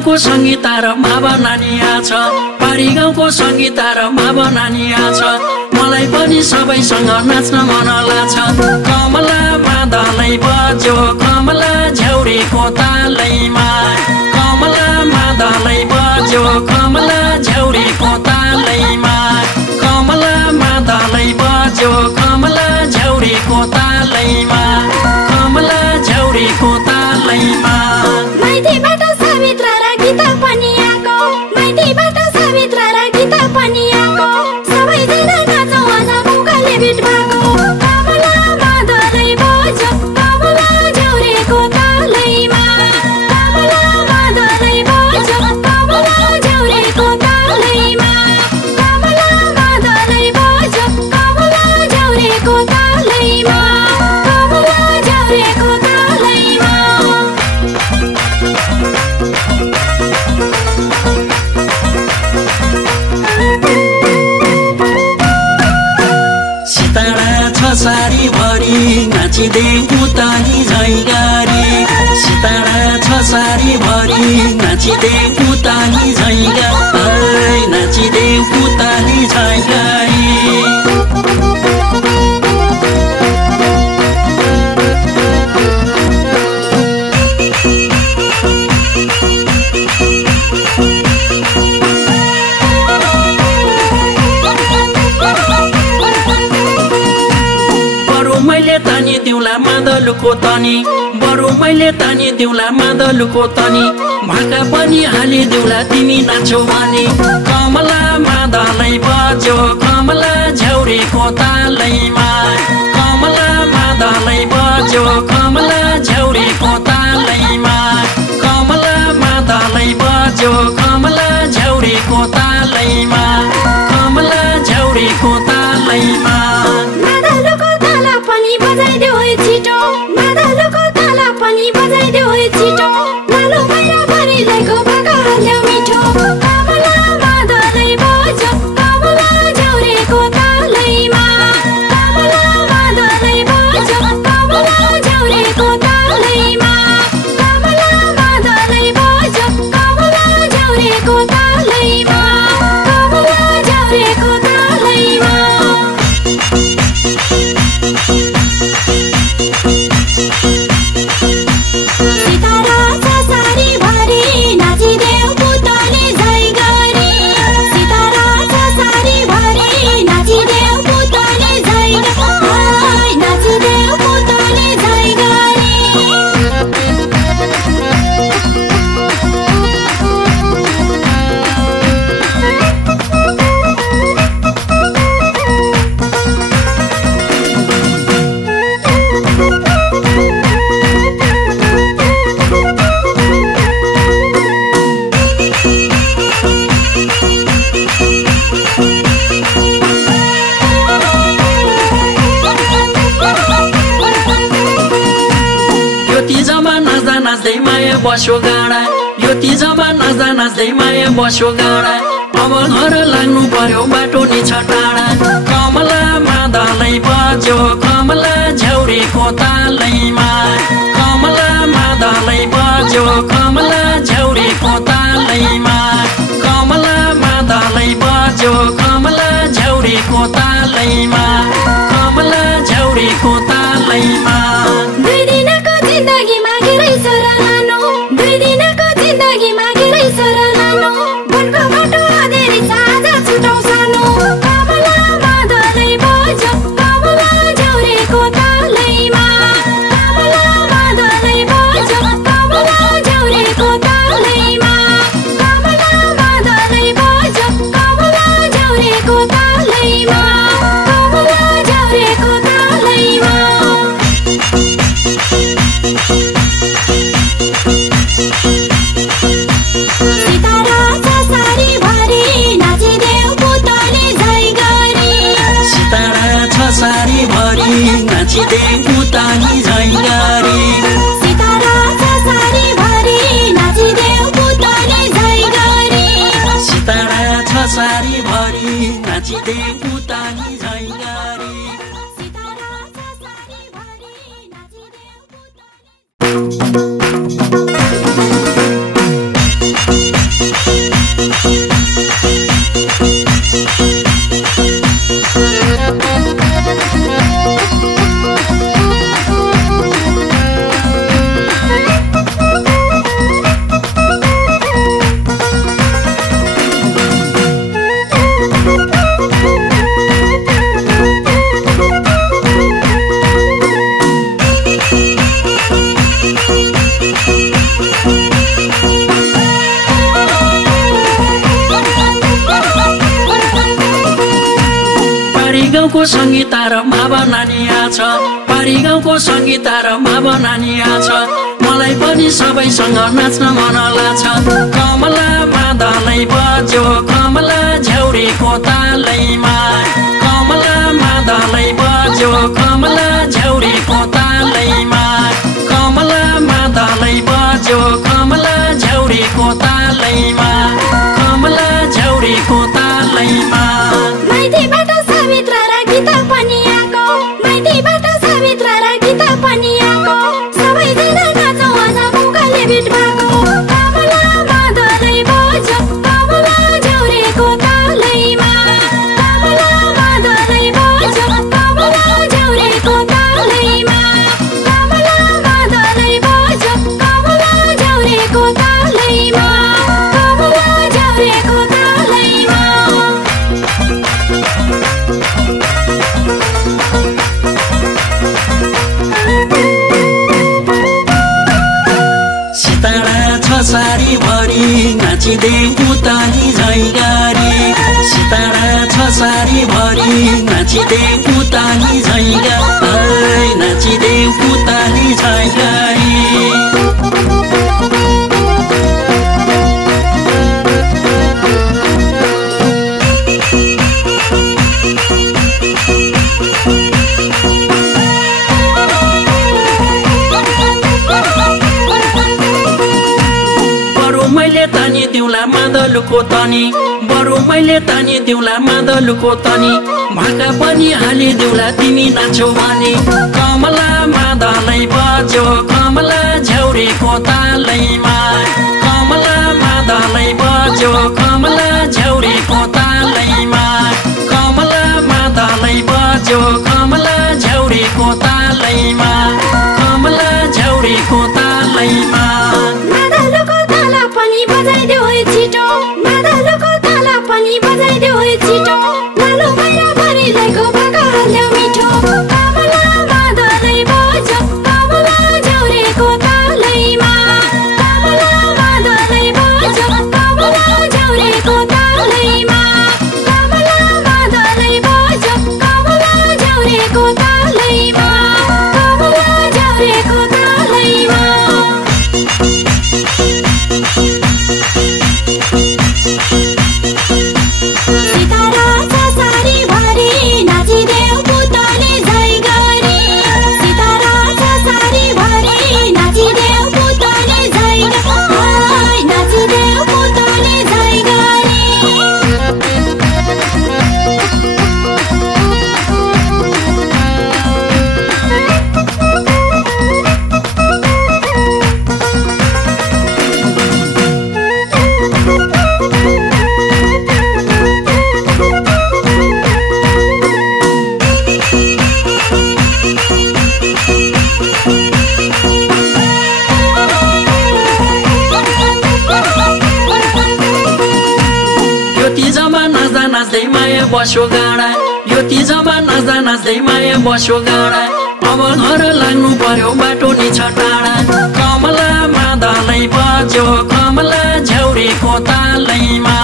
गाउँको संगीता र मावा नानिया छ पारी गाउँको संगीता र मावा नानिया छ मलाई पनि सबैसँग नाच्न मन लाग्छ कमला मादलै बज्यो कमला झ्याउरीको तालैमा कमला मादलै बज्यो कमला झ्याउरीको तालैमा कमला मादलै बज्यो कमला झ्याउरीको तालैमा कमला झ्याउरीको तालैमा माइतीबाट सावित्रा र गीता पनि आको माइतीबाट सावित्रा र गीता पनि आको सबैजना नाचौँ आज मौकाले भेट भएको कमला मादलै बज्यो कमला झ्याउरीको तालैमा कमला मादलै बज्यो कमला झ्याउरीको तालैमा कमला मादलै बज्यो कमला झ्याउरीको तालैमा कमला झ्याउरीको तालैमा सारी भरी नाचिदेऊ तानी झैगारी सितारा छ सारी भरी नाचिदेऊ तानी झैगारी नाचिदेऊ तानी झैगारी तानी दिउला मादलुको तनी बरु मैले तानी दिउला मादलुको तनी भाका पनि हाली दिउला तिमी नाचौ भने कमला मादलै बज्यो कमला झ्याउरीको तालैमा कमला मादलै बज्यो कमला झ्याउरीको तालैमा कमला मादलै बज्यो कमला झ्याउरीको तालैमा कमला झ्याउरीको तालैमा बजाइदेऊ है छिटो मादलको ताला पनि बजाइदेऊ है छिटो लालु भैरा भरिलेको भाका हाल्यौ मिठो कमला मादलै बज्यो कमला झ्याउरीको तालैमा कमला मादलै बज्यो कमला झ्याउरीको तालैमा कमला मादलै बज्यो कमला झ्याउरीको तालैमा कमला झ्याउरीको तालैमा बस्यो गाडा यो तिजमा नाच्दा नाच्दै माया बस्यो गाडा अब घर लाग्नु पर्यो बाटो नि छ टाढा कमला मादलै बज्यो कमला झ्याउरीको तालैमा कमला मादलै बज्यो कमला झ्याउरीको तालैमा कमला मादलै बज्यो कमला झ्याउरीको तालैमा कमला झ्याउरीको तालैमा दुई दिनको जिन्दगीमा घेरै सोरा लानु दुई दिनको जिन्दगीमा घेरै सोरा लानु वनको बाटो अँधेरी छ आज छुटौँ सानो कमला मादलै बज्यो कमला झ्याउरीको तालैमा कमला मादलै बज्यो कमला झ्याउरीको तालैमा कमला मादलै बज्यो कमला झ्याउरीको तालैमा उतानी झै गरी गाउँको संगीता र मावा नानिया छ पारी गाउँको संगीता र मावा नानिया छ मलाई पनि सबैसँग नाच्न मन लाग्छ कमला मादलै बज्यो कमला झ्याउरीको तालैमा कमला मादलै बज्यो कमला झ्याउरीको तालैमा कमला मादलै बज्यो कमला झ्याउरीको तालैमा कमला झ्याउरीको तालैमा माइतीबाट सावित्र र गीता पनि आको माइतीबाट सावित्र र गीता पनि आको सबैजना नाचौँ आज मौकाले भेट भएको कमला मादलै बज्यो कमला झ्याउरीको तालैमा कमला मादलै बज्यो कमला झ्याउरीको तालैमा कमला मादलै बज्यो कमला झ्याउरीको तालैमा कमला झ्याउरीको तालैमा सारी भरी नाचिदे उतानी झै गरी सितारा छ सारी भरी नाचिदे उतानी झै गरी नाचिदे उतानी झै गरी तानी दिउला मादलुको तनी बरु मैले तानी दिउला मादलुको तनी भाका पनि हालिदिउला तिमी नाचौ भने कमला मादलै बज्यो कमला झ्याउरीको तालैमा कमला मादलै बज्यो कमला झ्याउरीको तालैमा कमला मादलै बज्यो कमला झ्याउरीको तालैमा कमला झ्याउरीको तालैमा बजाइदेऊ है छिटो मादलको ताला पनि बजाइदेऊ है छिटो लालु मैया भरिलेको भाका हाल्यो मिठो कमला मादलै बज्यो कमला झ्याउरीको तालैमा कमला मादलै बज्यो कमला झ्याउरीको तालैमा कमला मादलै बज्यो कमला झ्याउरीको तालैमा कमला झ्याउरीको तालैमा बस्यो गाडा यो तिजमा नाच्दा नाच्दै माया बस्यो गाडा अब घर लाग्नु पर्यो बाटो नि छ टाढा कमला मादलै बज्यो कमला झ्याउरीको तालैमा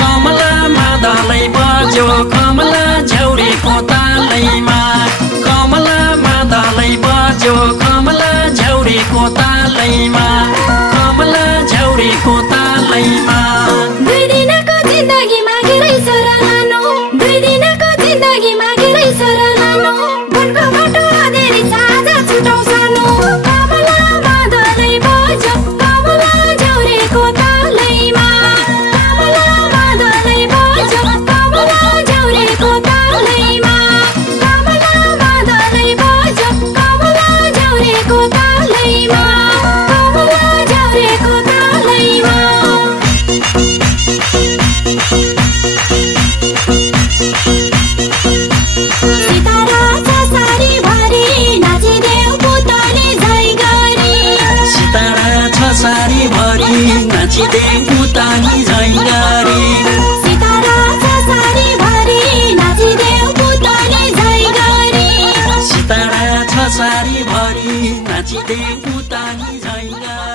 कमला मादलै बज्यो कमला झ्याउरीको तालैमा कमला मादलै बज्यो कमला झ्याउरीको तालैमा कमला झ्याउरीको तालैमा दुई दिनको जिन्दगी मागेरै सर लानु दुई दिनको जिन्दगी मागेरै सर लानु वनको बाटो अँधेरी साझा छुटाउ सानो कमला मादलै बज्यो कमला झ्याउरीको तालैमा कमला मादलै बज्यो कमला झ्याउरीको संसारी भरि नाचिदे उतानी झैँगा